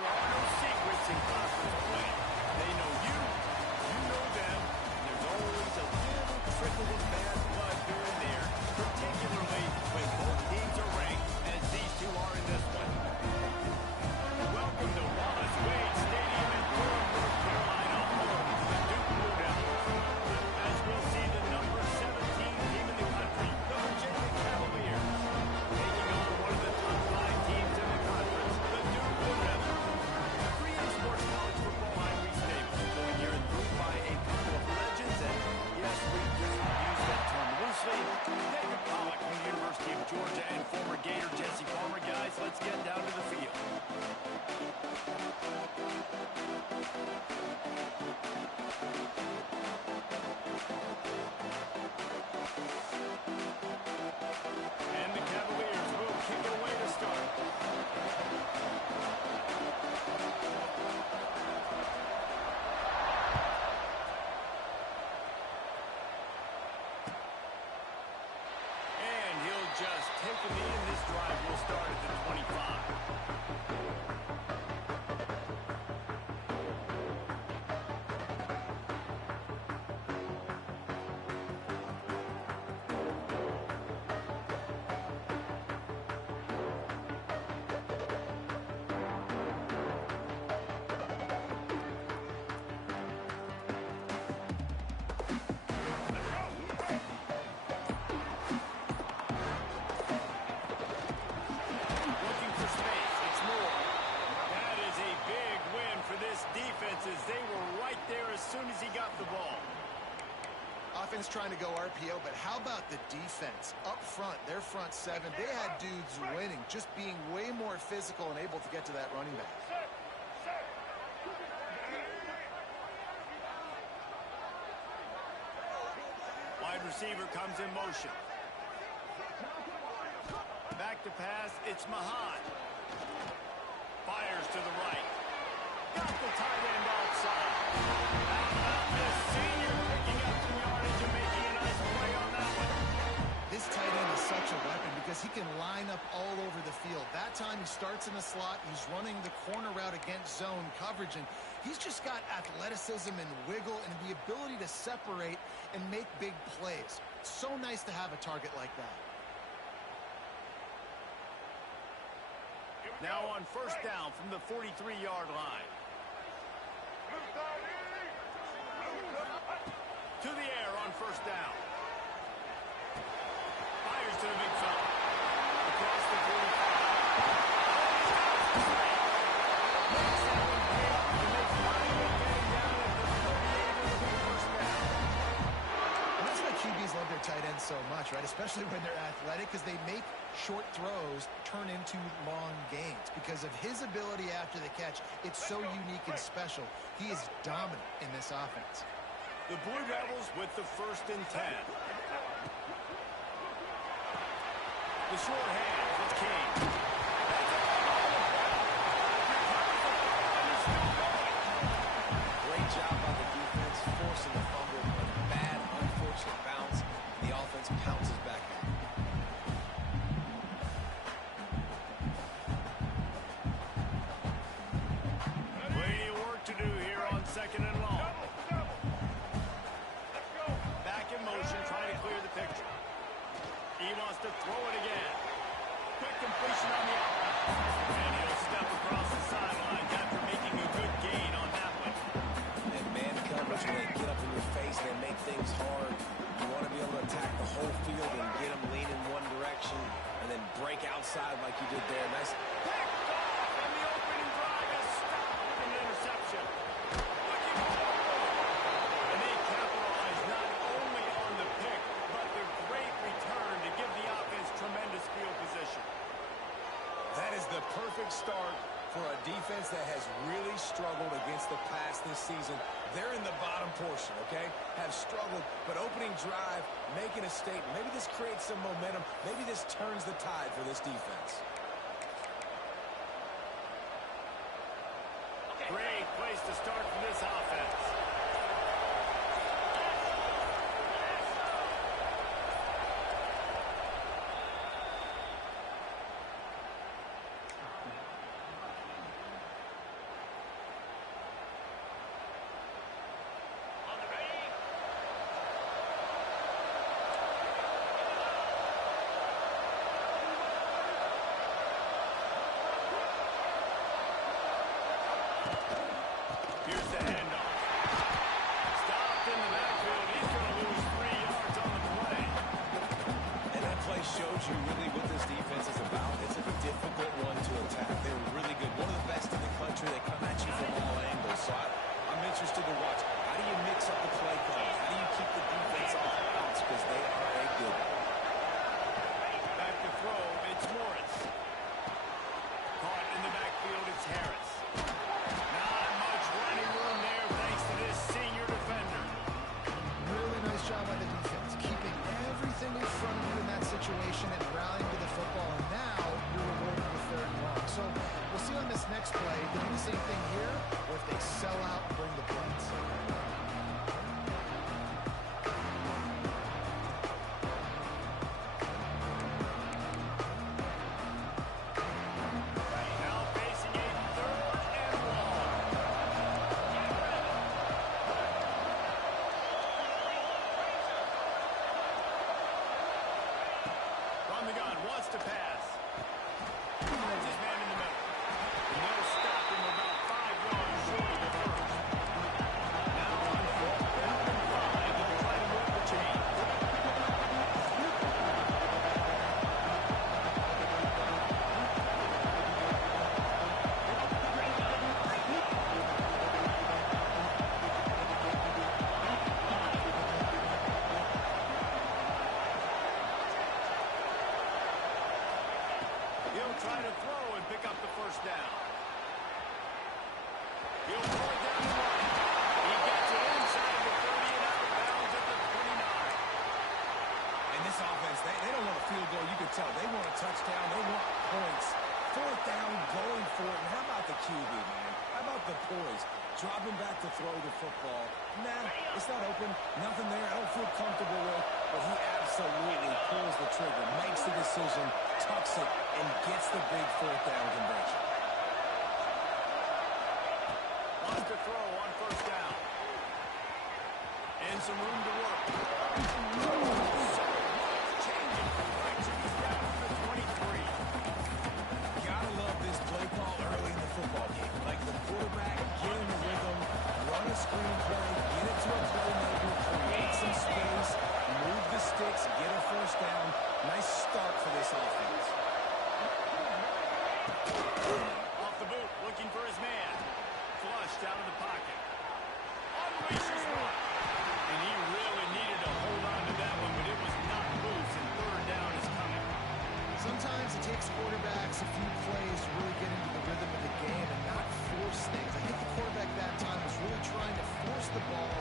There are no secrets in conference play. They know you know them, and there's always a little trickle of bad blood here and there, particularly when both teams are ranked, as these two are in this one. Welcome to Wallace Wade Stadium in Durham, North Carolina, home to the Duke Blue Devils. As we'll see the number 17 team in the country, the Virgina Cavaliers, taking on one of the top 5 teams in the conference, the Duke Blue Devils. Free in sports college football, I'm Reese Davis, joined here and through by a couple of legends, and yes, we just use that term loosely. David Pollack from the University of Georgia and former Gator Jesse Palmer. Guys, let's get down to the field. And the Cavaliers will kick it away to start. And he'll just take a knee, and this drive will start at the 25. Defenses, they were right there as soon as he got the ball. Offense trying to go RPO, but how about the defense? Up front, their front seven, they had dudes winning, just being way more physical and able to get to that running back. Wide receiver comes in motion. Back to pass, it's Mahan. Fires to the right. Got the tight end outside. How about this senior picking up some yardage and making a nice play on that one? This tight end is such a weapon because he can line up all over the field. That time he starts in the slot, he's running the corner route against zone coverage, and he's just got athleticism and wiggle and the ability to separate and make big plays. So nice to have a target like that. Now on first down from the 43-yard line. To the air on first down. Fires to the big fella. Across the 45. Makes that one pay off, and they finally get him down at the 38 of the first down. And that's why QBs love their tight ends so much, right? Especially when they're athletic, because they make short throws turn into long gains. Because of his ability after the catch, it's so unique and special. He is dominant in this offense. The Blue Devils with the 1st and 10. The short hand with King. Great job by the defense, forcing the fumble, but a bad, unfortunate bounce. The offense pounces back at it. Plenty of work to do here on 2nd and long. Back in motion, trying to clear the picture. He wants to throw it again. Quick completion on the outbound. And he'll step across the sidelines after making a good gain on that one. And man coverage, when they get up in your face, they make things hard. You want to be able to attack the whole field and get them leaning one direction and then break outside like you did there. Nice. Picked off, and the opening drive is stopped with an interception. Looking forward. And they capitalize not only on the pick, but the great return to give the offense tremendous field position. That is the perfect start for a defense that has really struggled against the pass this season. They're in the bottom portion, okay? Have struggled, but opening drive, making a statement. Maybe this creates some momentum. Maybe this turns the tide for this defense. Great place to start for this offense. Finds his man in the middle. And they'll stop him about 5 yards short of the first. Now on 4th down and 5, they'll try to move the chain. He'll try to throw and pick up the first down. He'll throw it down the line. He gets it inside the 30 and out of bounds at the 29. And this offense, they don't want a field goal. You can tell. They want a touchdown. They want points. 4th down, going for it. And how about the QB, man? How about the poise? Dropping back to throw the football. Nah, it's not open. Nothing there. I don't feel comfortable with. But he absolutely pulls the trigger, makes the decision, tucks it, and gets the big 4th down conversion. Wants to throw on 1st down. And some room to work. So much changing direction. He's down to the 23. Gotta love this play call early in the football game. Like the quarterback, get in the rhythm, run a screen play, get it to a playmaker, create some space, move the sticks, get a 1st down. Nice start for this offense. Off the boot, looking for his man. Flushed out of the pocket. Unleashes one. And he really needed to hold on to that one, but it was not loose, and 3rd down is coming. Sometimes it takes quarterbacks a few plays to really get into the rhythm of the game and not force things. I think the quarterback that time was really trying to force the ball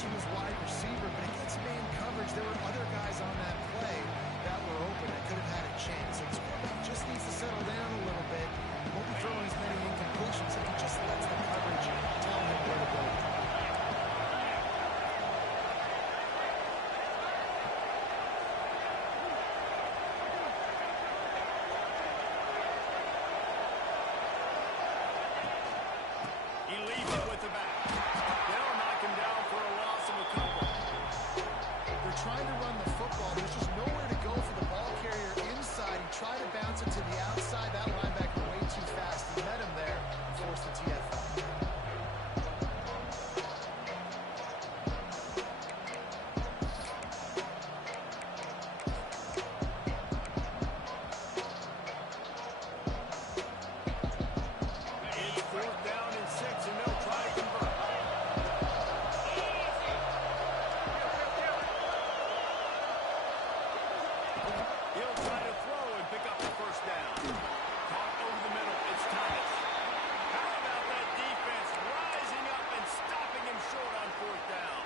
to his wide receiver, but against man coverage, there were other guys on that play that were open that could have had a chance. So this quarterback just needs to settle down a little bit. He won't be throwing as many incompletions if he just lets the coverage tell him where to go. He leaves it with the back. They'll knock him down for a loss of a couple. They're trying to run the football. There's just nowhere to go for the ball carrier inside. He tried to bounce it to the outside. That linebacker way too fast. He met him there and forced the TFL. It's 4th down and 6, and they'll try to convert. He'll try to throw and pick up the 1st down. Caught over the middle. It's Thomas. How about that defense rising up and stopping him short on 4th down?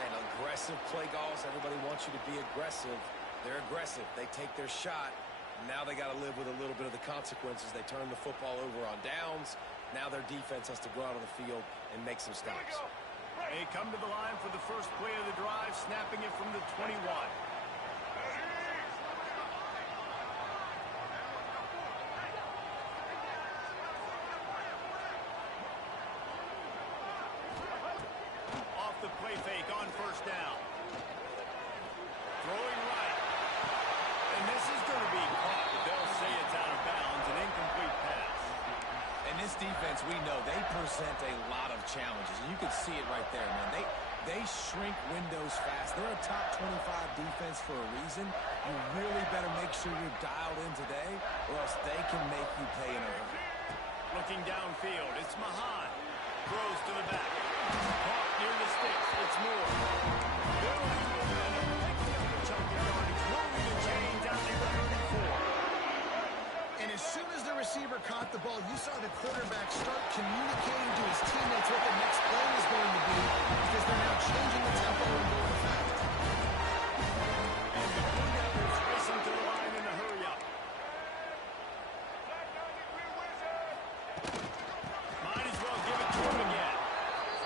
Man, aggressive play calls. Everybody wants you to be aggressive. They're aggressive. They take their shot. Now they got to live with a little bit of the consequences. They turn the football over on downs. Now their defense has to go out on the field and make some stops. They come to the line for the first play of the drive, snapping it from the 21. Off the play fake on 1st down. Throwing right. And this is going to be caught. They'll say it's out of bounds, an incomplete pass. And this defense, we know, they present a lot of challenges. And you can see it right there, man. They shrink windows fast. They're a top 25 defense for a reason. You really better make sure you're dialed in today, or else they can make you pay in a hurry. Looking downfield, it's Mahan. Throws to the back. Caught near the sticks. It's Moore. Building momentum. Picks up the chunk of yardage. Moving the chains out to the 34. And as soon as the receiver caught the ball, you saw the quarterback start communicating to his teammates what the next play is going to be, because they're now changing the tempo and going fast. And the Bluejackets racing to the line in a hurry-up. Might as well give it to him again.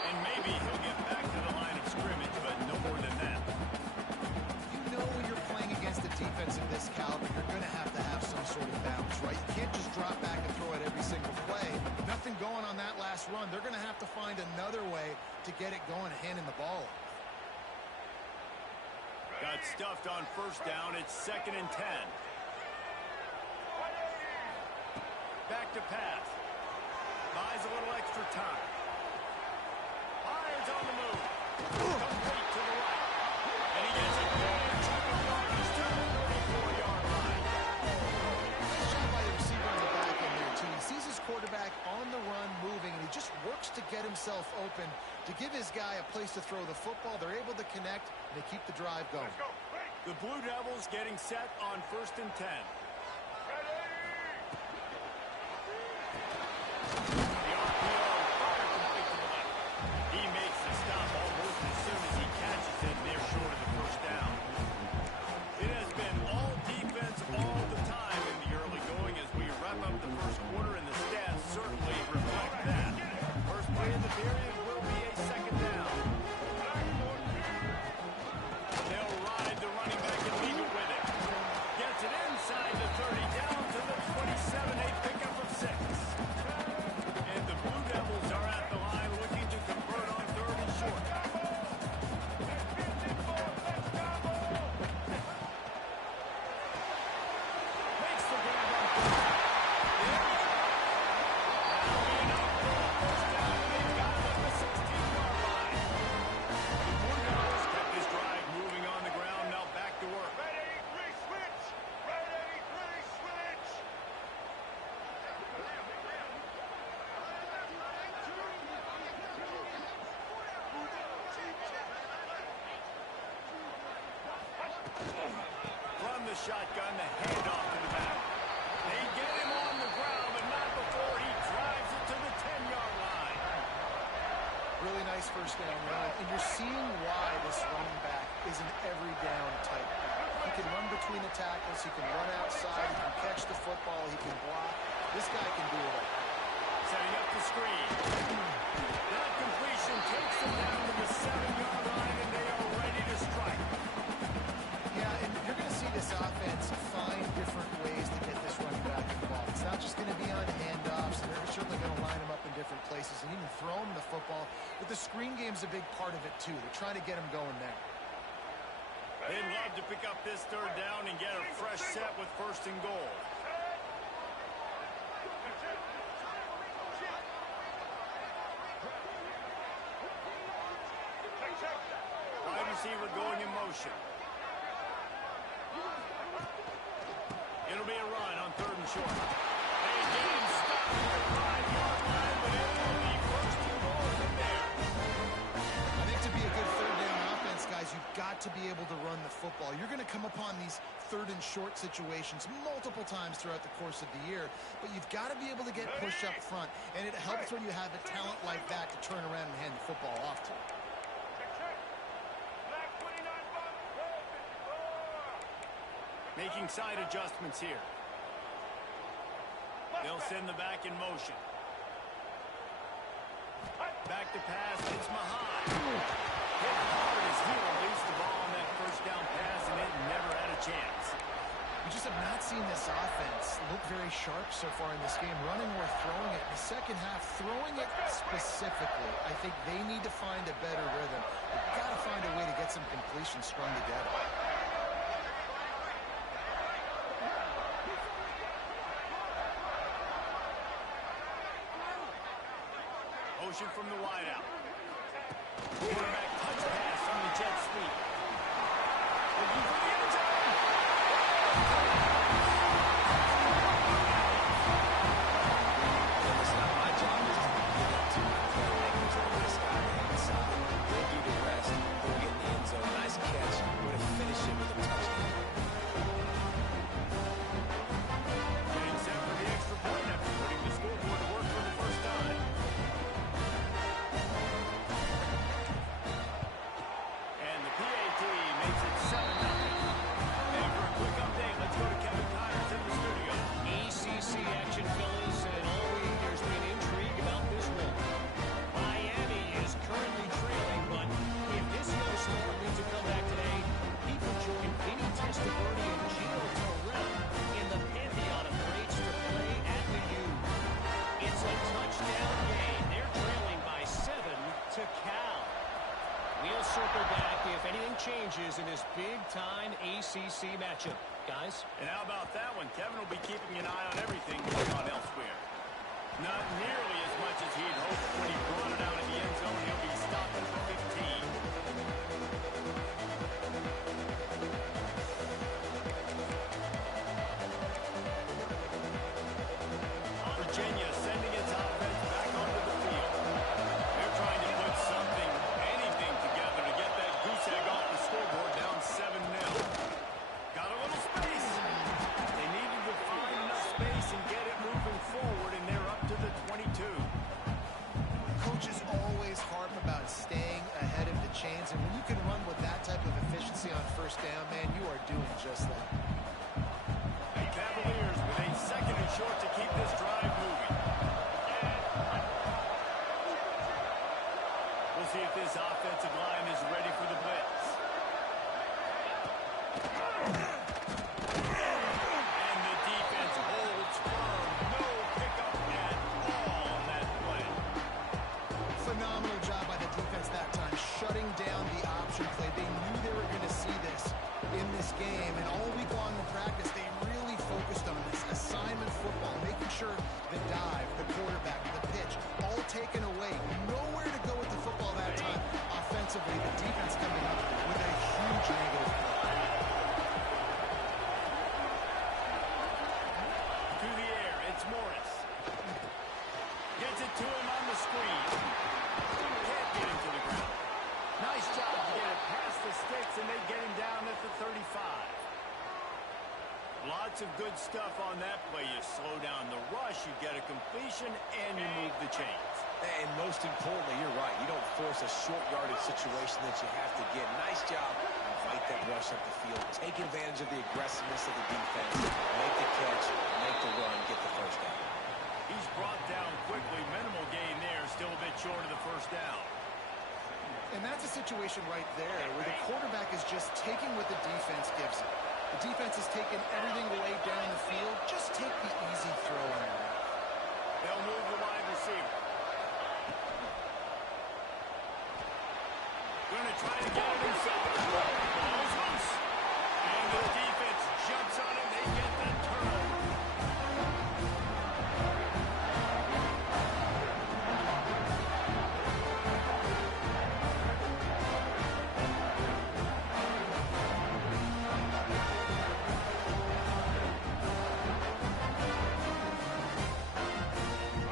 And maybe he'll get back to the line of scrimmage, but no more than that. You know when you're playing against a defense of this caliber, you're going to have some sort of balance, right? You can't just drop back and throw it every single play. Nothing going on that last run. They're going to have to find another way to get it going, handing the ball off. Got stuffed on 1st down. It's 2nd and 10. back to pass. Buys a little extra time. Fires on the move. Complete to the right. And he gets a big chunk of yardage to the 34-yard line. Nice job by the receiver in the back end there, too. He sees his quarterback on the run moving, and he just works to get himself open to give his guy a place to throw the football. They're able to connect, and they keep the drive going. The Blue Devils getting set on 1st and 10. The RPO fire complete to the left. He makes the stop almost as soon as he catches it near short of the first down. It has been all defense all the time in the early going as we wrap up the first quarter, and the stats certainly reflect that. First play of the period will be a second down. They'll ride the running back and leave it with it. Gets it inside the 30, down to the 27, a pickup of 6. And the Blue Devils are at the line looking to convert on 3rd and short. Makes the grab on 3rd. There we go. That'll be enough for a first down, and they've got it at the 16-yard line. The Blue Devils kept this drive moving on the ground, now back to work. From the shotgun, the handoff to the back. They get him on the ground, but not before he drives it to the 10-yard line. Really nice first down run, and you're seeing why this running back is an every down type back. He can run between the tackles, he can run outside, he can catch the football, he can block. This guy can do it all. Setting up the screen. That completion takes them down to the 7-yard line, and they are ready to strike. Yeah, and you're going to see this offense find different ways to get this running back involved. It's not just going to be on handoffs. They're certainly going to line him up in different places and even throw him the football. But the screen game's a big part of it, too. They're trying to get him going there. They'd love to pick up this 3rd down and get a fresh set with 1st and goal. Wide receiver going in motion. It'll be a run on 3rd and short. A game stopped at the 5-yard line, but it will be 1st and goal from there. I think to be a good 3rd down offense, guys, you've got to be able to run the football. You're going to come upon these 3rd and short situations multiple times throughout the course of the year, but you've got to be able to get push up front, and it helps when you have a talent like that to turn around and hand the football off to. Making side adjustments here. They'll send the back in motion. Back to pass, it's Mahad. Hit hard as he released the ball on that first down pass, and it never had a chance. We just have not seen this offense look very sharp so far in this game, running or throwing it. In the second half, throwing it specifically, I think they need to find a better rhythm. They've got to find a way to get some completions strung together. Motion from the wideout. Quarterback touch pass on the jet sweep. Looking for the end zone. It's not my job to get up to my playmakers on this guy inside. They do the rest. They'll get in the end zone. Nice catch. Way to finish it with a touchdown. Getting set for the extra point after putting the scoreboard to work for the first time. And the PAT makes it 7-0. And for a quick update, let's go to Kevin Connors in the studio. ACC action, fellas, and all week there's been intrigue about this one. Miami is currently trailing, but if this young star leads a comeback today, he could join Vinny Testaverde and Gino Terrell in the pantheon of greats to play at the U. It's a touchdown game. They're trailing by 7 to Cal. We'll circle back if anything changes in this big-time ACC matchup. Guys? And how about that one? Kevin will be keeping an eye on everything going on elsewhere. Virginia sending its offense back onto the field. They're trying to put something, anything together to get that goose egg off the scoreboard down 7-0. Got a little space. They needed to find enough space and get it moving forward, and they're up to the 22. Coaches always harp about staying ahead of the chains, and when you can run with that type of efficiency on first down, man, you are doing just that. The Cavaliers with a second and short to keep this drive moving. We'll see if this offensive line is ready for the blitz. And the defense holds firm. No pickup at all on that play. Phenomenal job by the defense that time, shutting down the option play. They knew they were going to see this in this game, and all week long in practice, they really focused on this assignment football, making sure the dive, the quarterback, the pitch, all taken away. Nowhere to go with the football that time. Offensively, the defense coming up with a huge negative play. To the air, it's Morris. Gets it to him on the screen. Can't get him to the ground. Nice job to get it past the sticks, and they get him down at the 35. Lots of good stuff on that play. You slow down the rush, you get a completion, and you move the chains. And most importantly, you're right. You don't force a short yardage situation that you have to get. Nice job. Fight that rush up the field. Take advantage of the aggressiveness of the defense. Make the catch, make the run, get the first down. He's brought down quickly. Minimal gain there. Still a bit short of the first down. And that's a situation right there where the quarterback is just taking what the defense gives him. The defense has taken everything away down the field. Just take the easy throw on that. They'll move the wide receiver. Going to try to get it himself. Ball's loose. And the defense jumps on him. They get that turnover.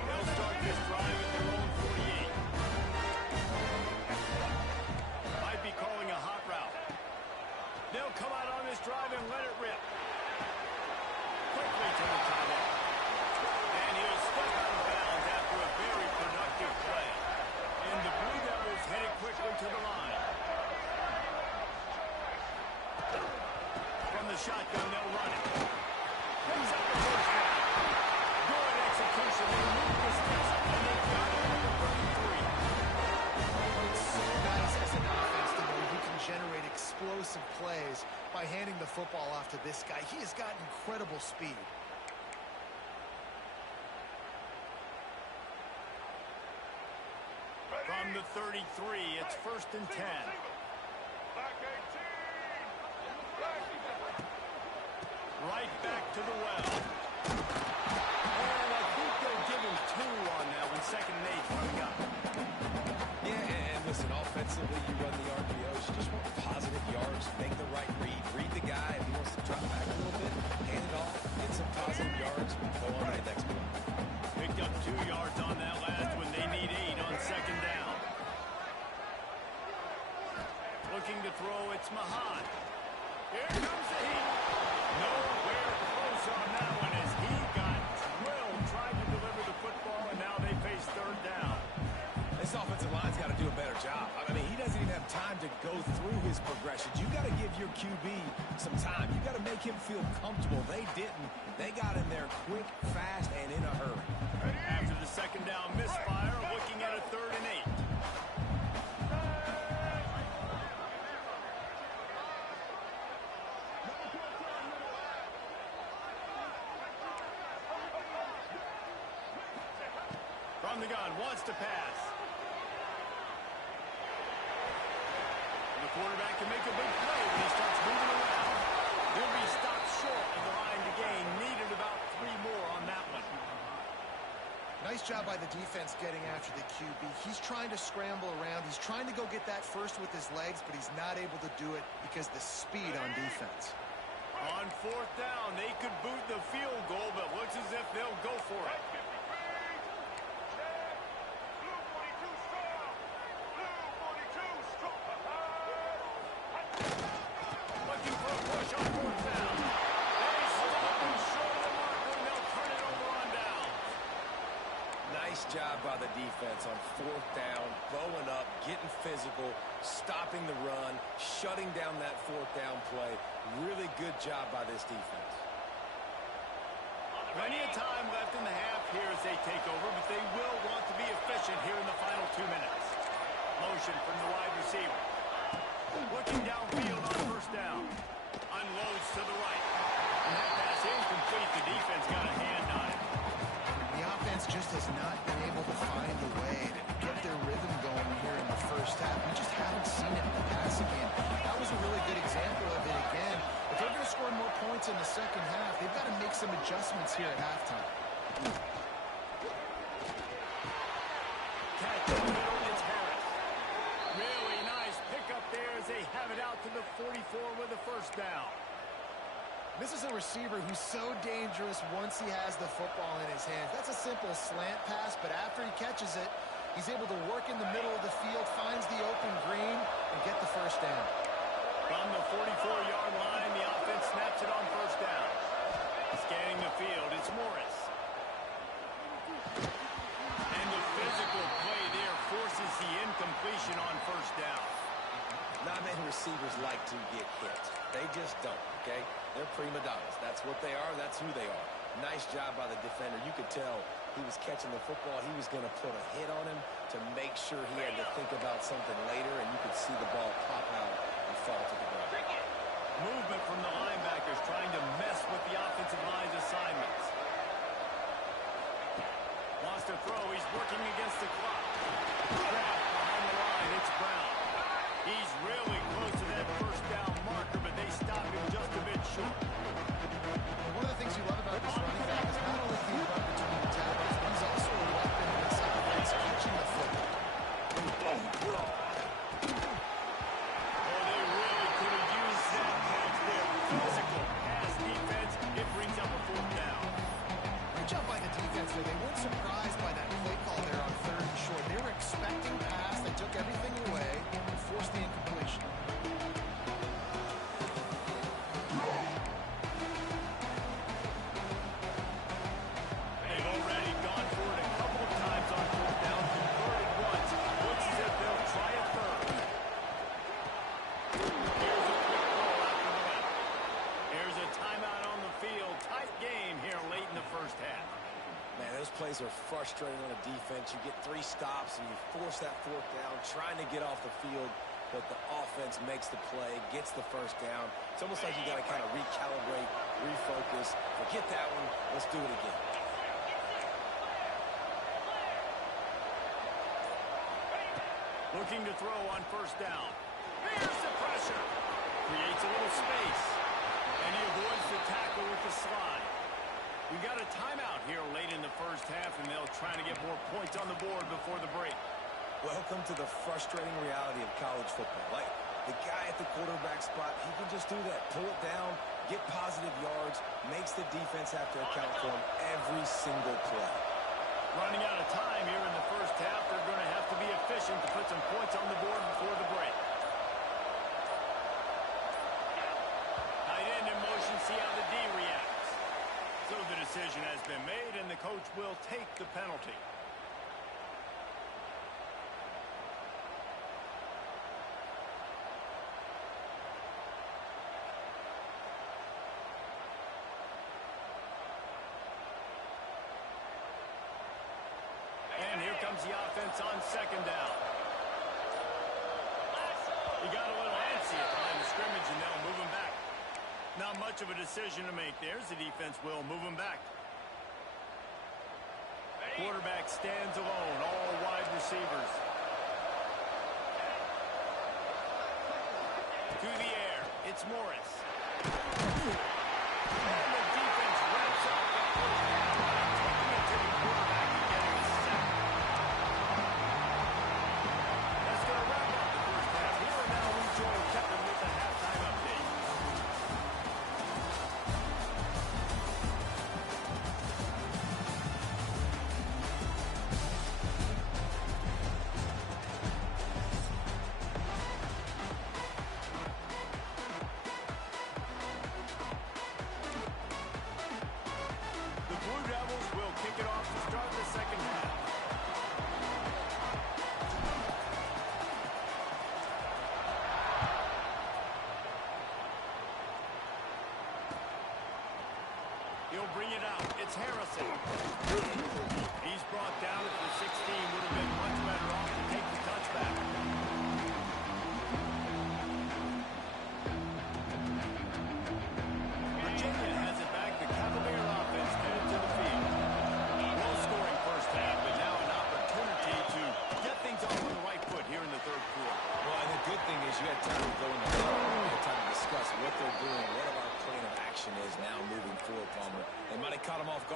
They'll start this drive at their own 48. Might be calling a hot route. They'll come out on this drive and let it rip. Quickly to the timeout. And he'll step out of bounds after a very productive play. And the Blue Devils headed quickly to the line. From the shotgun, they'll run it. Brings up the first down. Good execution. They move the sticks, and they got it at the 33. It's so nice as an offense to know you can generate explosive plays by handing the football off to this guy. He has got incredible speed. From the 33, it's 1st and 10. Right back to the well. And I think they'll give him 2 on that one. 2nd and 8 coming up. Yeah, and listen, offensively, you run the RPOs. You just want positive yards, make the right read. Read the guy. If he wants to drop back a little bit, hand it off, get some positive yards, go on to the next play. Picked up 2 yards on that last one. They need 8 on 2nd down. Looking to throw, it's Mahan. Here comes the heat. Nowhere close on that one as he got drilled, tried to deliver the football, and now they face 3rd down. This offensive line's got to do a better job. I mean, he doesn't even have time to go through his progressions. You got to give your QB some time. You got to make him feel comfortable. They didn't. They got in there quick, fast, and in a hurry. After the 2nd down misfire, looking at a 3rd and 8. From the gun, wants to pass. And the quarterback can make a big play when he starts moving around. He'll be stopped short of the line to gain. Needed about 3 more on that one. Nice job by the defense getting after the QB. He's trying to scramble around. He's trying to go get that first with his legs, but he's not able to do it because the speed on defense. On 4th down, they could boot the field goal, but looks as if they'll go for it. Nice job by the defense on fourth down, bowing up, getting physical, stopping the run, shutting down that fourth down play. Really good job by this defense. Plenty of time left in the half here as they take over, but they will want to be efficient here in the final 2 minutes. Motion from the wide receiver. Looking downfield on first down. Unloads to the right. And that pass incomplete. The defense got a hand on it. The offense just has not been able to find a way to get their rhythm going here in the first half. We just haven't seen it in the passing game. That was a really good example of it again. If they're going to score more points in the second half, they've got to make some adjustments here at halftime. Catch in the middle, it's Harris. Really nice pickup there as they have it out to the 44 with a first down. This is a receiver who's so dangerous once he has the football in his hands. That's a simple slant pass, but after he catches it, he's able to work in the middle of the field, finds the open green, and get the first down. From the 44-yard line, the offense snaps it on first down. Scanning the field, it's Morris. And the physical play there forces the incompletion on first down. Not many receivers like to get hit. They just don't, okay? They're prima donnas. That's what they are. That's who they are. Nice job by the defender. You could tell he was catching the football. He was going to put a hit on him to make sure he had to think about something later, and you could see the ball pop out and fall to the ground. Movement from the linebackers trying to mess with the offensive line's assignments. Wants to throw. He's working against the clock. Grab behind the line. It's Brown. He's really close to that first down marker, but they stop him just a bit short. One of the things you love about this running back is not only can he run between the tackles, but he's also a weapon in this offense, catching the football. Oh, they really could have used that catch there. Physical pass defense. It brings up a fourth down. Great job by the defense there. They weren't surprised by that play call there on third and short. They were expecting pass. They took everything away and forced the incompletion. They've already gone for it a couple of times on fourth down, converted once. Looks as if they'll try a third. Here's a quick throw out to the left. Here's a timeout on the field. Tight game here late in the first half. Man, those plays are frustrating on a defense. You get 3 stops and you force that fourth down, trying to get off the field, but the offense makes the play, gets the first down. It's almost like you got to kind of recalibrate, refocus. Forget that one. Let's do it again. Looking to throw on first down. Here's the pressure. Creates a little space. And he avoids the tackle with the slide. We got a timeout here late in the first half, and they'll try to get more points on the board before the break. Welcome to the frustrating reality of college football. Like, the guy at the quarterback spot, he can just do that. Pull it down, get positive yards, makes the defense have to account for him every single play. Running out of time here in the first half, they're going to have to be efficient to put some points on the board before the break. Tight end in motion, see how the D reacts. So the decision has been made, and the coach will take the penalty. And here comes the offense on second down. He got a little antsy at the line of scrimmage, and they'll move him back. Not much of a decision to make. There's the defense will move him back. Quarterback stands alone, all wide receivers. To the air, it's Morris. And the defense wraps up the first down by taking it to the quarterback and getting a sack. That's going to wrap up the first half. Here and now we join Kevin with the halftime update.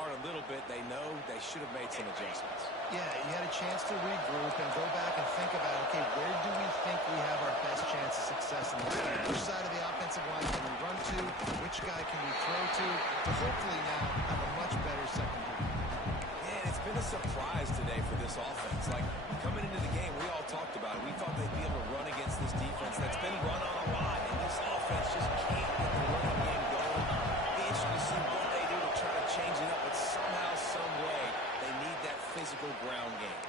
guard a little bit. They know they should have made some adjustments. Yeah, you had a chance to regroup and go back and think about, okay, where do we think we have our best chance of success in this game? Which side of the offensive line can we run to? Which guy can we throw to? To hopefully now have a much better second half. Man, it's been a surprise today for this offense. Like, coming into the game, we all talked about it. We thought they'd be able to run against this defense that's been run on a lot, and this offense just can't get the running game going. Be interesting to see what they do to try to change it up, but somehow, some way, they need that physical ground game.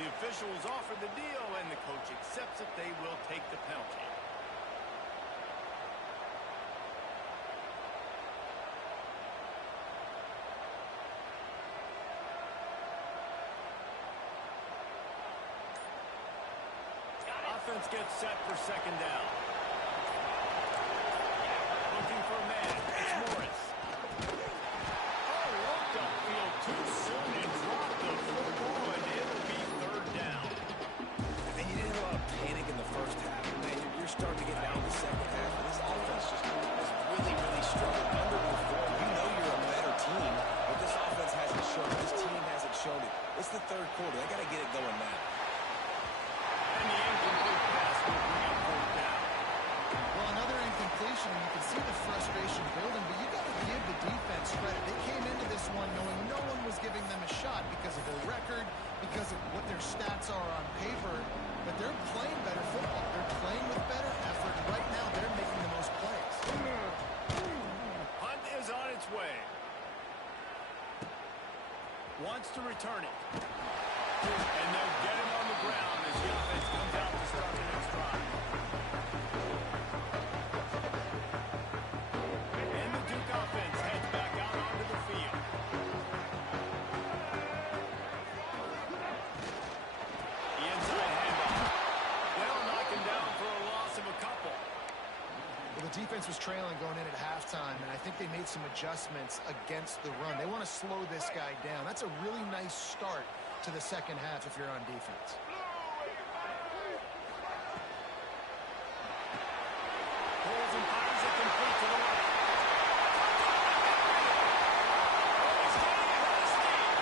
The officials offer the deal, and the coach accepts it. They will take the penalty. Offense gets set for second down. Looking for a man. It's Morris. Oh, looked upfield too soon and dropped the football, and it'll be third down. And you didn't have a lot of panic in the first half. Man, you're starting to get down in the second half, and this offense just has really struggled. Underperformed. You know you're a better team, but this offense hasn't shown it. This team hasn't shown it. It's the third quarter. They got to get it going now. And the incomplete pass will bring up fourth down. Well, another incompletion, and you can see the frustration building, but you got to give the defense credit. They came into this one knowing no one was giving them a shot because of their record, because of what their stats are on paper, but they're playing better football. They're playing with better effort. Right now, they're making the most plays. Hunt is on its way. Wants to return it. And they'll get him on the ground as the offense comes out to start the next drive. And the Duke offense heads back out onto the field. The inside handoff. They'll knock him down for a loss of a couple. Well, the defense was trailing going in at halftime, and I think they made some adjustments against the run. They want to slow this guy down. That's a really nice start to the second half if you're on defense. Pulls and fires it complete to the right. Oh, he's getting it out of steam.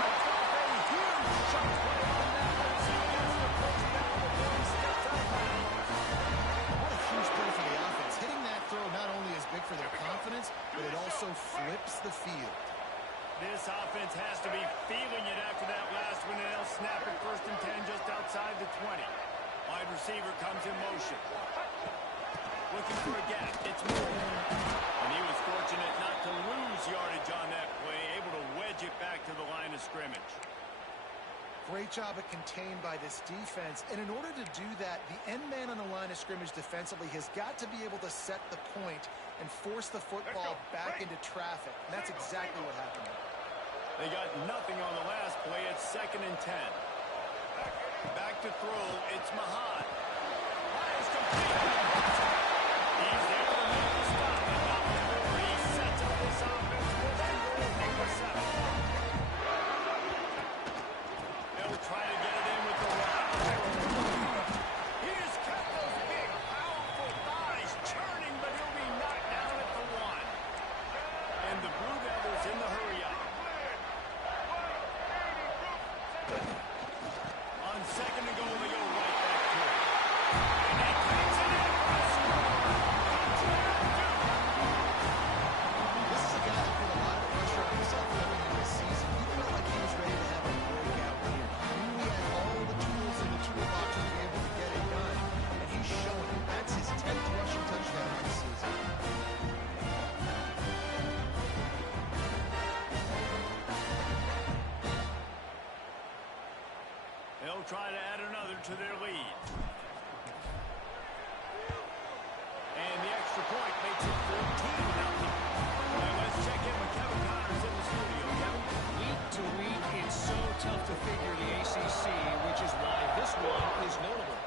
Ripped off a huge shot play on that one as he gets the first down before he steps out of bounds. What a huge play for the offense. Hitting that throw not only is big for their confidence, but it also flips the field. This offense has to be feeling it after that last one, and they'll snap it 1st and 10 just outside the 20. Wide receiver comes in motion. Looking for a gap. It's Moore. And he was fortunate not to lose yardage on that play, able to wedge it back to the line of scrimmage. Great job at contained by this defense. And in order to do that, the end man on the line of scrimmage defensively has got to be able to set the point and force the football back into traffic. And that's exactly what happened. They got nothing on the last play. It's 2nd and 10. Back to throw. It's Mahad. Fires complete. He's there to make the stop. And not before he sets up this offense for that goal number 7. They'll try to get it in with the run. He has kept those big, powerful thighs churning, but he'll be knocked down at the 1. And the Blue Devils in the hurry up. On 2nd and goal, they go right back to it. And he takes it in for a score. This is a guy that put a lot of pressure on himself coming into this season. He felt like he was ready to have a breakout year. He knew he had all the tools in the toolbox to be able to get it done. And he's shown it. That's his 10th rushing touchdown of the season. They'll try to add another to their lead. And the extra point makes it 14-0. Well, let's check in with Kevin Connors in the studio. Kevin? Week to week, it's so tough to figure the ACC, which is why this one is notable.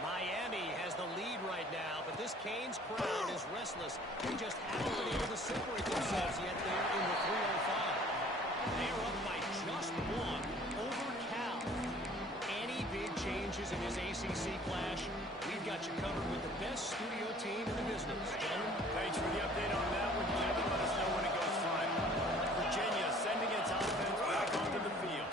Miami has the lead right now, but this Canes crowd is restless. They just haven't been able to separate themselves yet there in the 305. They are up by just 1 over Cal. Any big changes in his ACC clash, we've got you covered with the best studio team in the business. Gentlemen, Thanks for the update on that one, Kevin. Let us know when it goes final. The Virginia sending its offense back onto the field.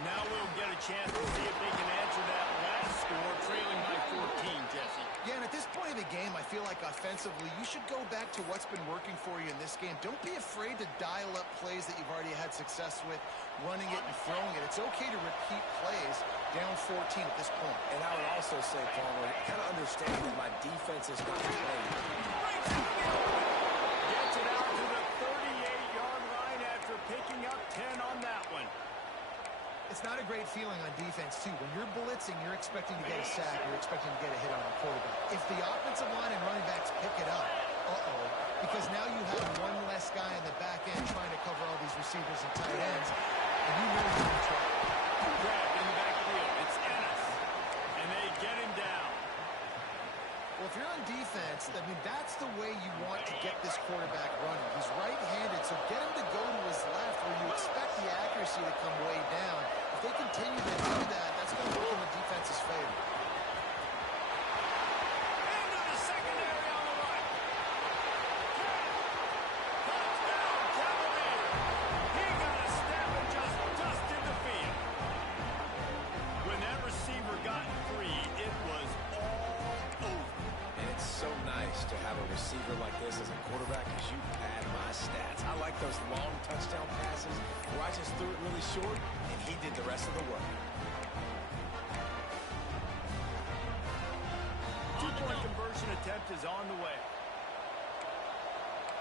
Now we'll get a chance to see if they can answer that last score, trailing by 14, Jesse. Yeah, and at this point of the game, I feel like offensively, you should go back to what's been working for you in this game. Don't be afraid to dial up plays that you've already had success with, running it and throwing it. It's okay to repeat plays down 14 at this point. And I would also say, Palmer, kind of understanding that my defense is not playing. Gets it out to the 38-yard line after picking up 10 on that one. It's not a great feeling on defense, too. When you're blitzing, you're expecting to get a sack. You're expecting to get a hit on the quarterback. If the offensive line and running backs pick it up, because now you have one less guy in the back end trying to cover all these receivers and tight ends, and you know you're in trouble. Grab in the backfield. It's Ennis. And they get him down. Well, if you're on defense, I mean, that's the way you want to get this quarterback running. He's right-handed, so get him to go to his left where you expect the accuracy to come way down. If they continue to do that, that's going to work in the defense's favor. Into the secondary on the right. Touchdown, Cavaliers. He got a step and just dusted the field. When that receiver got free, it was all over. And it's so nice to have a receiver like this as a quarterback because you pad my stats. I like those long touchdown passes where I just threw it really short and he did the rest of the work. Two-point conversion attempt is on the way.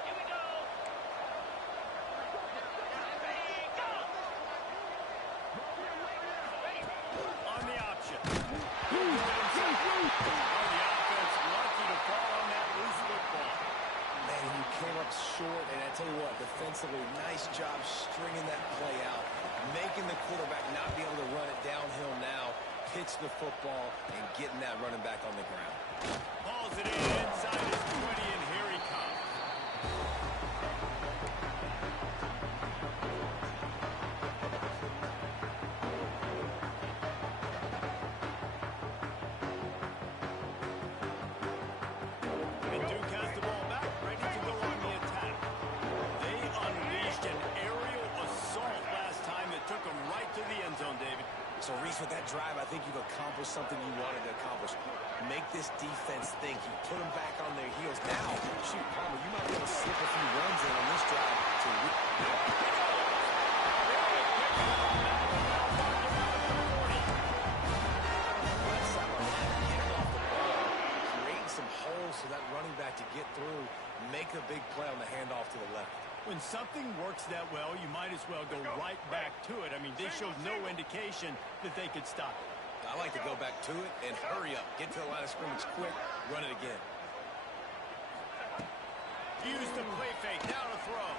Here we go. On the option. Oh, the offense lucky to fall on that loose football. Man, you came up short, and I tell you what, defensively, nice job stringing that play out, making the quarterback not be able to run it downhill now, pitch the football, and getting that running back on the ground. Hauls it in inside his 20, and here he comes. And Duke has the ball back, ready to go on the attack. They unleashed an aerial assault last time that took them right to the end zone, David. So, Reese, with that drive, I think you've accomplished something you wanted to accomplish. Make this defense think. You put them back on their heels. Now, shoot, Palmer, you might be able to slip a few runs in on this drive to create some holes for that running back to get through, make a big play on the handoff to the left. When something works that well, you might as well go right back to it. I mean, they showed no indication that they could stop it. I like to go back to it and hurry up. Get to the line of scrimmage quick, run it again. Use the play fake, now to throw. Oh,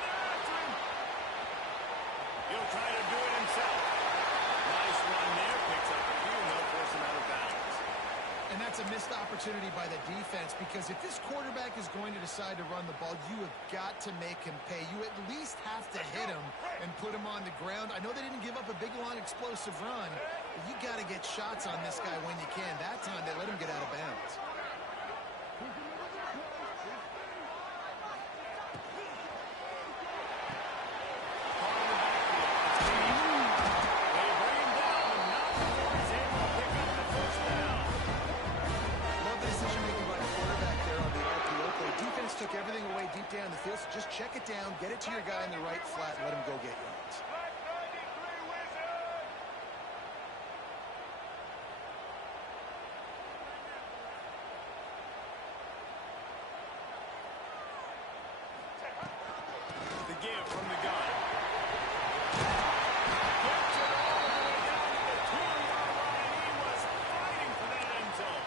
they're after him. He'll try to do it himself. Nice run there, picks up a few, no force him out of bounds. And that's a missed opportunity by the defense because if this quarterback is going to decide to run the ball, you have got to make him pay. You at least have to hit him and put him on the ground. I know they didn't give up a big, long, explosive run, but you got to get shots on this guy when you can. That time, they let him get out of bounds. Took everything away deep down the field, so just check it down, get it to your guy in the right flat, and let him go get yards. The give from the gun. Gets it all the way down to the 2-yard line. He was fighting for that end zone.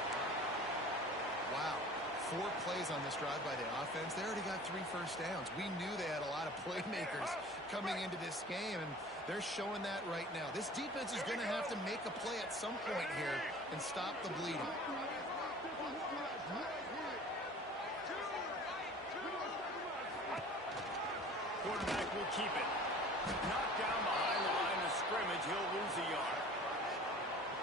Wow. 4 plays on this drive by the offense. They already got 3 first downs. We knew they had a lot of playmakers coming into this game, and they're showing that right now. This defense is going to have to make a play at some point here and stop the bleeding. Quarterback will keep it. Knocked down behind the line of scrimmage. He'll lose a yard.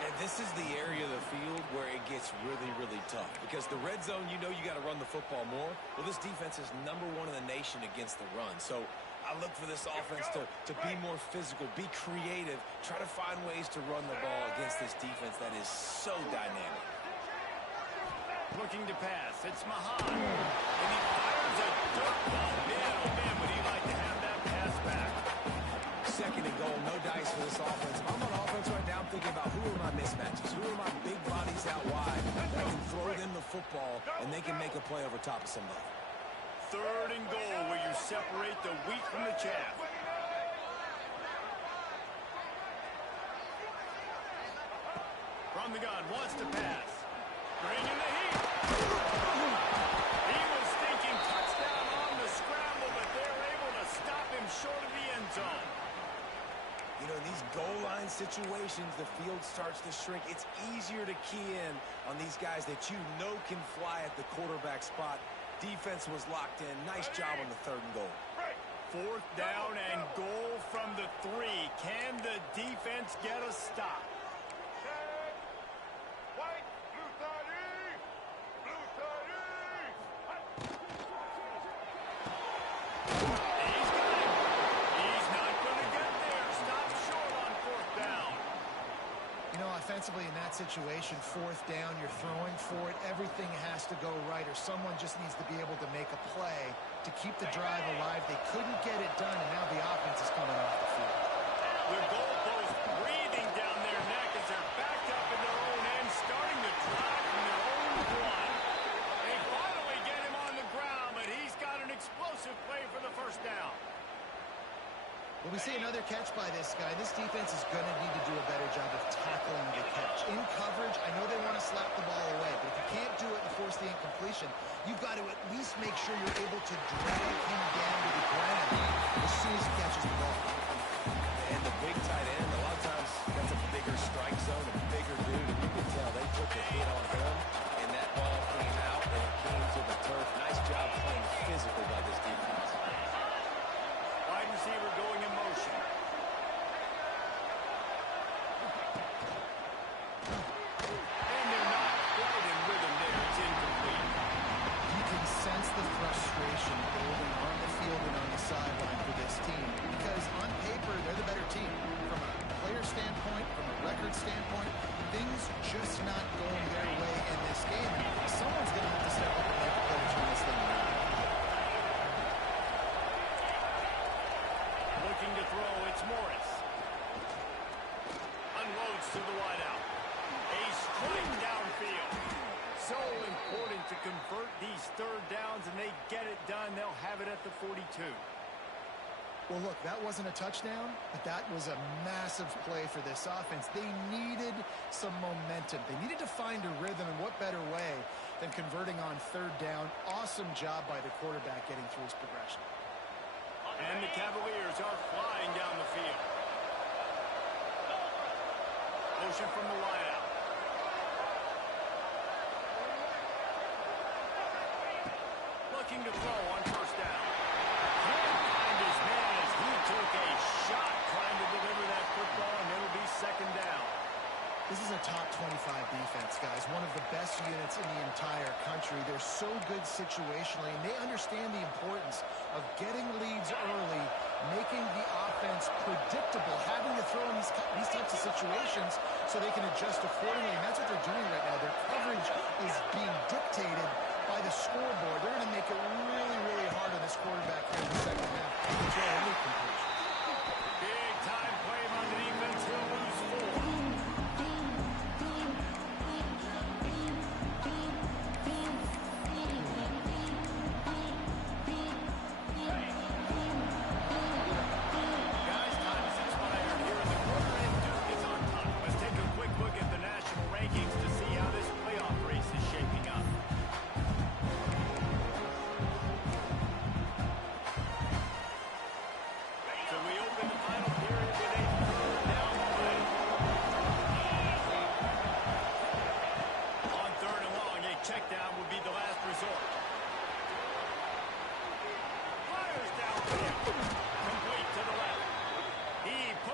And this is the area of the field where it gets really, really tough. Because the red zone, you know you got to run the football more. Well, this defense is #1 in the nation against the run. So I look for this offense to be more physical, be creative, try to find ways to run the ball against this defense that is so dynamic. Looking to pass. It's Mahan. And he fires a dirt ball. Man, oh man, would he like to have that pass back. 2nd and goal, no dice for this offense. If I'm on offense right now, I'm thinking about who are my mismatches, who are my big bodies out wide that can throw them the football and they can make a play over top of somebody. 3rd and goal, where you separate the wheat from the chaff. From the gun, wants to pass. Bringing the heat. He was thinking touchdown on the scramble, but they're able to stop him short of the end zone. You know, in these goal line situations, the field starts to shrink. It's easier to key in on these guys that you know can fly at the quarterback spot. Defense was locked in. Nice job on the 3rd and goal. 4th down and goal from the 3. Can the defense get a stop? Offensively in that situation, 4th down, you're throwing for it, everything has to go right, or someone just needs to be able to make a play to keep the drive alive. They couldn't get it done, and now the offense is coming off the field. The goalpost breathing down their neck as they're backed up in their own end, starting to drive from their own 1. They finally get him on the ground, but he's got an explosive play for the 1st down. When we see another catch by this guy, this defense is going to need to do a better job of tackling the catch. In coverage, I know they want to slap the ball away, but if you can't do it and force the incompletion, you've got to at least make sure you're able to drag him down to the ground as soon as he catches the ball. And the big tight end, a lot of times that's a bigger strike zone, a bigger dude, and you can tell they took a hit on him, and that ball came out and it came to the turf. Nice job playing physical by this defense. Wide receiver going in motion. And they're not quite in rhythm there. It's incomplete. You can sense the frustration building on the field and on the sideline for this team, because on paper, they're the better team. From a player standpoint, from a record standpoint, things just not going their way in this game. Someone's going to have to step up and make a play to turn this thing around. Looking to throw, it's Morris. Unloads to the wideout. A strike downfield. So important to convert these 3rd downs, and they get it done. They'll have it at the 42. Well, look, that wasn't a touchdown, but that was a massive play for this offense. They needed some momentum. They needed to find a rhythm, and what better way than converting on 3rd down. Awesome job by the quarterback getting through his progression. And the Cavaliers are flying down the field. Motion from the wideout. Looking to throw on 1st down. Can't find his man as he took a shot trying to deliver that football, and it'll be 2nd down. This is a top 25 defense, guys. One of the best units in the entire country. They're so good situationally, and they understand the importance of getting leads early, making the offense predictable, having to throw in these types of situations so they can adjust accordingly. And that's what they're doing right now. Their coverage is being dictated by the scoreboard. They're going to make it really, really hard on this quarterback here in the 2nd half to throw any completion. Big time play by the defense. He'll lose 4.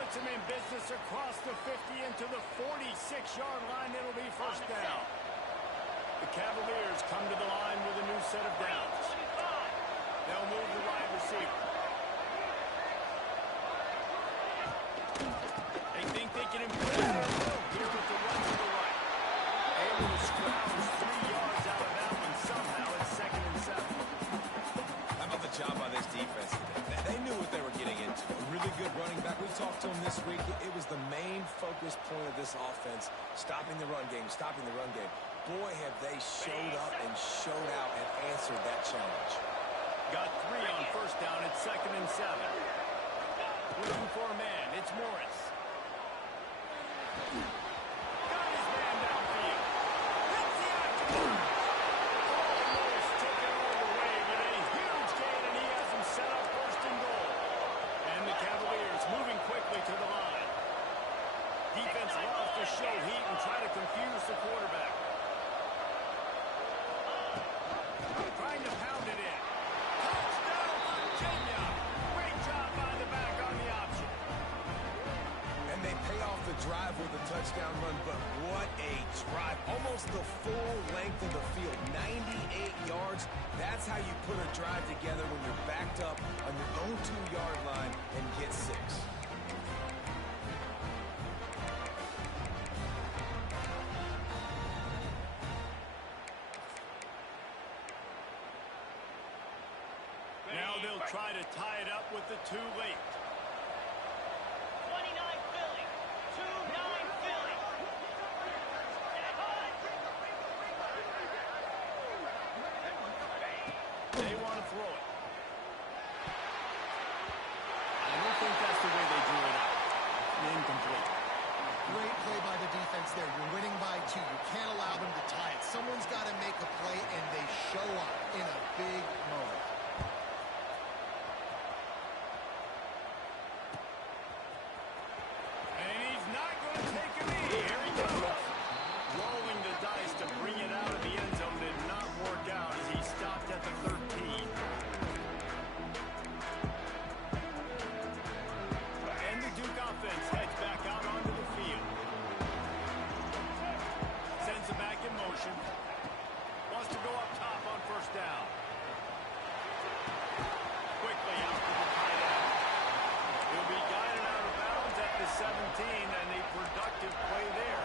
puts him in business across the 50 into the 46-yard line. It'll be first down. The Cavaliers come to the line with a new set of downs. They'll move the wide receiver. They think they can improve their look here with the run to the right. Able to scrounge 3 yards out of that one somehow. It's 2nd and 7. How about the job by this defense today? They knew what they were getting into. A really good running back. We talked to him this week. It was the main focus point of this offense, stopping the run game, stopping the run game. Boy, have they showed up and showed out and answered that challenge. Got 3 on first down. It's 2nd and 7. Looking for a man. It's Morris. Got his man downfield. That's the action. Almost taken all the way with a huge gain, and he has him set up 1st and goal. And the Cavaliers moving quickly to the line. Defense loves to show heat and try to confuse the quarterback. Trying to pound it in. Touchdown, Virginia. Great job by the back on the option. And they pay off the drive with a touchdown run, but what a drive. Almost the full length of the field, 98 yards. That's how you put a drive together when you're backed up on your own 2-yard line and get 6. Now they'll try to tie it up with the 2 late. 29 Philly. 2-9 Philly. They want to throw it. I don't think that's the way they drew it up. Incomplete. Great play by the defense there. You're winning by 2. You can't allow them to tie it. Someone's got to make a play, and they show up in a big moment. And he's not going to take a knee. Here he goes. Rolling the dice to bring it out of the end zone did not work out as he stopped at the 13. And the Duke offense heads back out onto the field. Sends it back in motion. Wants to go up top on first down. Quickly out to the tight end. He'll be guided out of bounds at the 17, and a productive play there.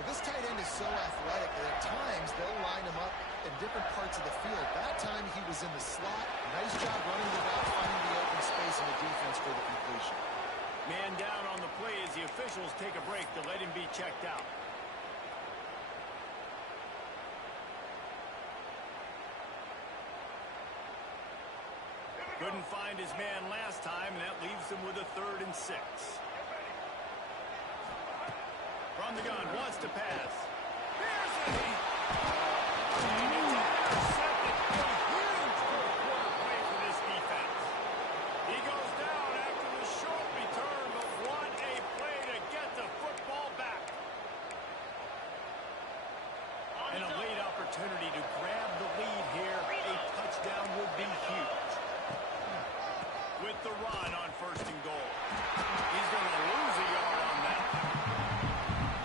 But this tight end is so athletic that at times they'll line him up in different parts of the field. That time he was in the slot. Nice job running the route, finding the open space in the defense for the completion. Man down on the play as the officials take a break to let him be checked out. Couldn't find his man last time, and that leaves him with a 3rd and 6. From the gun, wants to pass. Here's it. And it's intercepted. A huge fourth-quarter play for this defense. He goes down after the short return, but what a play to get the football back. And a late opportunity to grab the lead here. A touchdown would be huge. With the run on 1st and goal. He's going to lose a yard on that.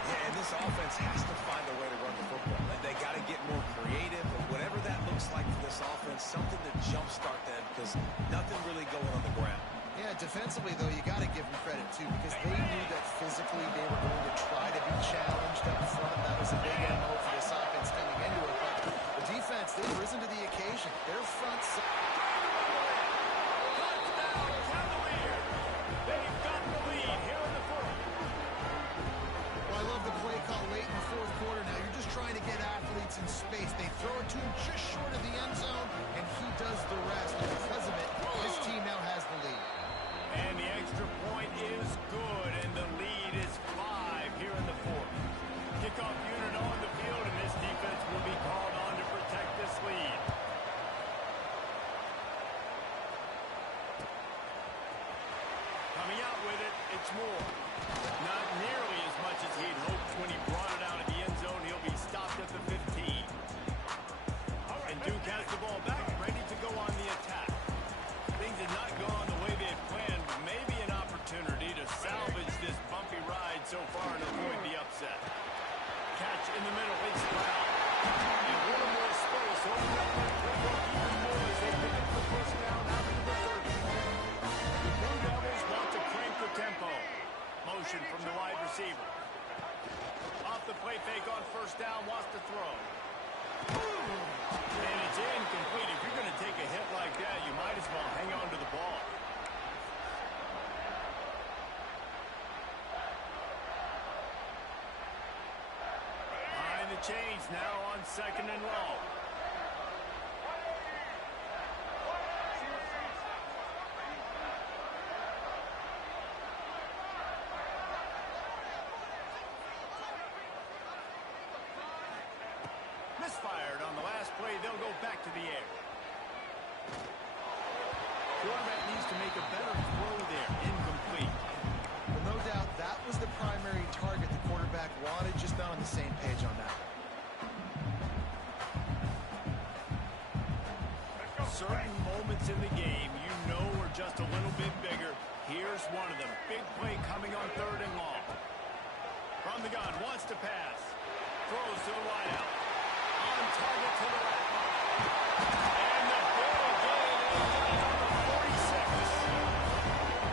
Yeah, and this offense has to find a way to run the football. They got to get more creative, but whatever that looks like for this offense, something to jumpstart them because nothing really going on the ground. Yeah, defensively, though, you got to give them credit, too, because they knew that physically they were going to try to be challenged up front. That was a big MO for this offense coming into it. But the defense, they've risen to the occasion. Their front side. They've got the lead here in the 4th. Well, I love the play call late in the 4th quarter. Now you're just trying to get athletes in space. They throw it to him just short of the end zone, and he does the rest. And because of it, his team now has the lead. And the extra point is good, and the lead is 5 here in the 4th. Kickoff unit on the field, and this defense will be called on to protect this lead. Coming out with it, it's Moore. Not nearly as much as he'd hoped when he brought it out of the end zone. He'll be stopped at the 15. And Duke has the ball back, ready to go on the attack. Things did not go on the way they had planned, but maybe an opportunity to change now on 2nd and long. Misfired on the last play. They'll go back to the air. Quarterback needs to make a better throw there. Incomplete. Well, no doubt that was the primary target the quarterback wanted, just not on the same page on that. Certain moments in the game you know are just a little bit bigger. Here's one of them. Big play coming on 3rd and long. From the gun, wants to pass. Throws to the wideout. On target to the left. And the big gain is number 46.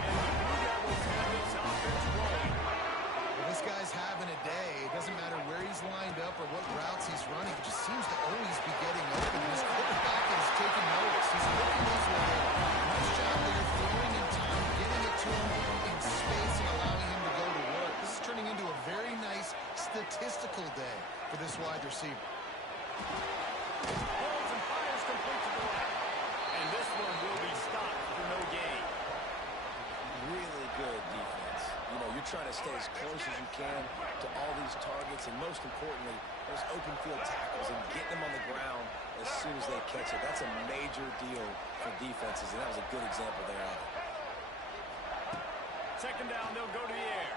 And the Blue Devils have this offense rolling. Well, this guy's having a day. It doesn't matter where he's lined up or what routes he's running. He just seems to always be getting open. His quarterback is taking notice. He's looking his way. Nice job there, throwing in time, getting it to him in space and allowing him to go to work. This is turning into a very nice statistical day for this wide receiver. Holds and fires complete to the left. And this one will be stopped for no gain. Really good defense. You know, you're trying to stay as close as you can to all these targets, and most importantly, those open field tackles and getting them on the ground as soon as they catch it. That's a major deal for defenses, and that was a good example there of it. 2nd down, they'll go to the air.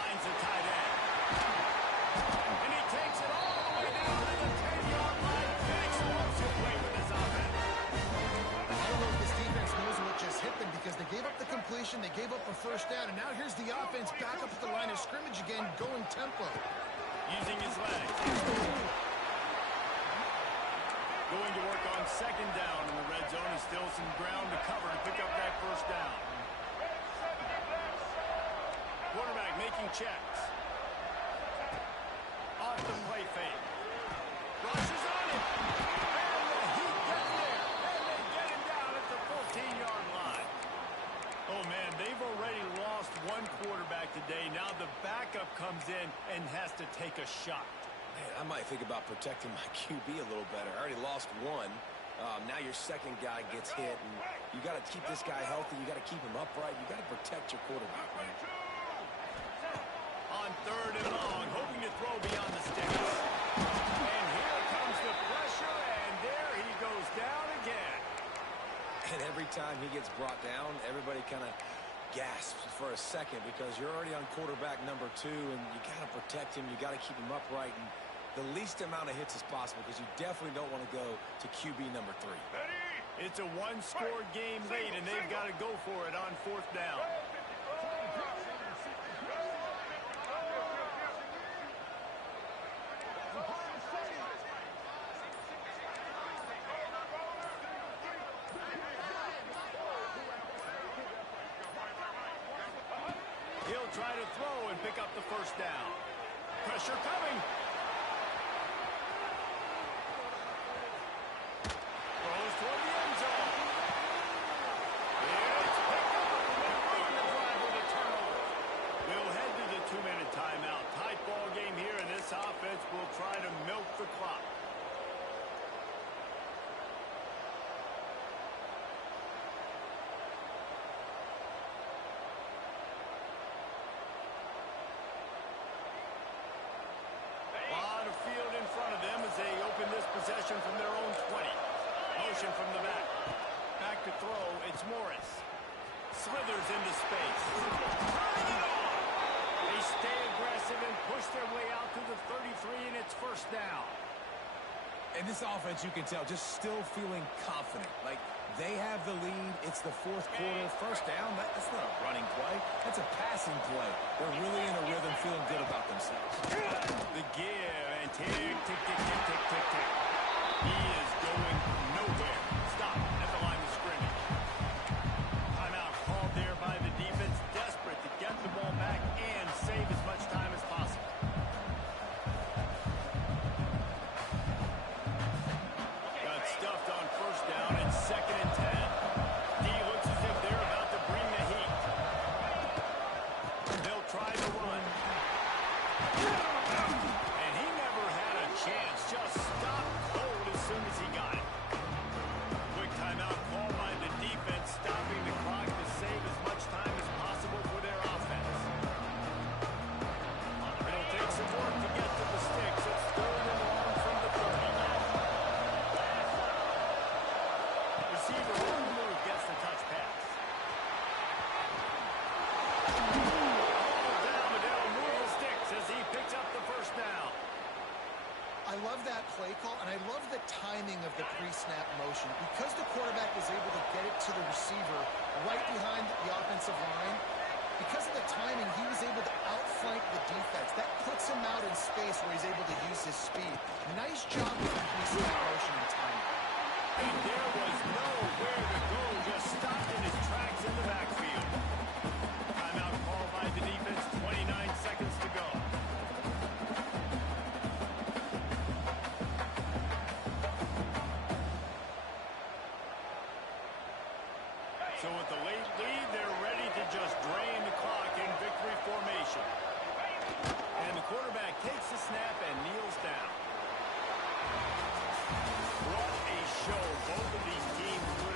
Lines the tight end. And he takes it all the way down to the 10-yard line. Explosive play with this offense. I don't know if this defense knows what just hit them because they gave up the completion, they gave up a 1st down, and now here's the offense back up at the line of scrimmage again, going tempo. Using his legs. Going to work on 2nd down in the red zone. Is still some ground to cover to pick up that 1st down. Quarterback making checks. Off the play fake. Rushes on him. And the Heat get there. And they get him down at the 14-yard line. Oh, man, they've already lost one quarterback today. Now the backup comes in and has to take a shot. Man, I might think about protecting my QB a little better. I already lost one. Now your 2nd guy gets hit, and you got to keep this guy healthy. You got to keep him upright. You got to protect your quarterback, man. On 3rd and long, hoping to throw beyond the sticks. And here comes the pressure, and there he goes down again. And every time he gets brought down, everybody kind of gasps for a second because you're already on quarterback number 2, and you got to protect him. You got to keep him upright and the least amount of hits as possible because you definitely don't want to go to QB number 3. It's a one-score game late, and they've got to go for it on 4th down. He'll try to throw and pick up the 1st down. Pressure coming. Throws toward the end zone. It's picked up. They'll ruin the drive with a turnover. We'll head to the 2-minute timeout. Tight ball game here, and this offense will try to milk the clock. Field in front of them as they open this possession from their own 20. Motion from the back. Back to throw. It's Morris. Slithers into space. They stay aggressive and push their way out to the 33, and it's 1st down. And this offense, you can tell, just still feeling confident. Like, they have the lead. It's the 4th quarter. 1st down, that's not a running play. That's a passing play. They're really in a rhythm, feeling good about themselves. The give, and tick, tick, tick, tick, tick, tick, tick. He is going nowhere. Stop at the line of scrimmage. Timeout called there by the defense, desperate to get the ball back and save as much time as possible. Got stuffed on 1st down and 2nd and 10. D looks as if they're about to bring the heat. They'll try to run. love that play call, and I love the timing of the pre-snap motion. Because the quarterback was able to get it to the receiver right behind the offensive line, because of the timing, he was able to outflank the defense. That puts him out in space where he's able to use his speed. Nice job with the pre-snap motion and timing. And there was nowhere to go, just stopped in his tracks in the backfield. Timeout called by the defense, 29 seconds to go. So with the late lead, they're ready to just drain the clock in victory formation. And the quarterback takes the snap and kneels down. What a show both of these teams